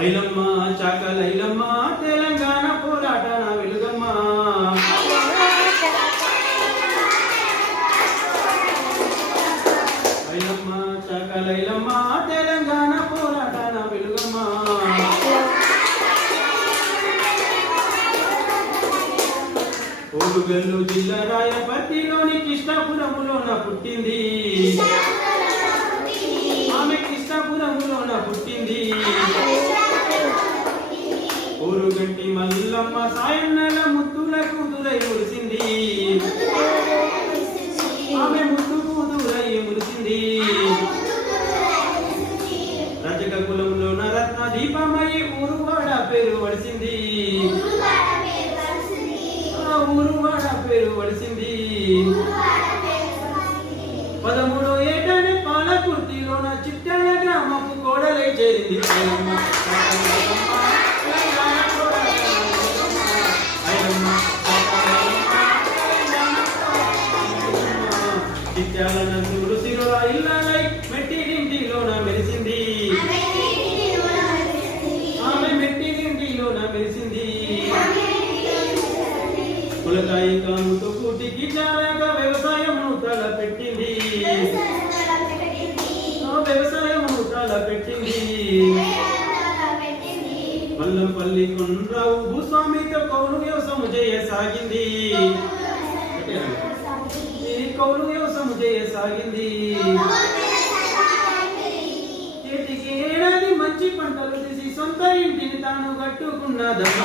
ఐలమ్మ చాకలైలమ్మ తెలంగాణ పోరాట వెలుగమ్మ. ఐలమ్మ చాకలైలమ్మ తెలంగాణ పోరాట వెలుగమ్మ. ఓరుగల్లు జిల్లా రాయపర్తిలోని కృష్ణాపురములోన పుట్టింది. ఆమె కృష్ణాపురములోన పుట్టింది. ఊరుగంటి మల్లమ్మ సాయన్నల ముద్దుల కూతురై మురిసింది. ఆమె ముద్దు కూతురై మురిసింది. రజక కులంలోన రత్న దీపమై ఊరువాడ పేరు వడిసింది. ఊరువాడ పేరు వడిసింది. 13వ ఏటనే పాలకుర్తిలోన చిట్టెల గ్రామపు కోడలై చేరింది. చిట్యాల నందుడు సిరుల ఇల్లలై మెట్టినింటిలోన మెరిసింది. ఆమె మెట్టినింటిలోన మెరిసింది. కులకాయి కాముతో కూటికి చాలగా వ్యవసాయమును తలపెట్టింది. వ్యవసాయమును తలపెట్టింది. మల్లంపల్లి కొండ్రావు భూస్వామితో కౌలు వ్యవసాయం చేయసాగింది. కౌలు వ్యవసాయం చేయసాగింది. చేతికి ఏడాది మంచి పంటలు తీసి సొంత ఇంటిని తాను కట్టుకున్నదమ్మ.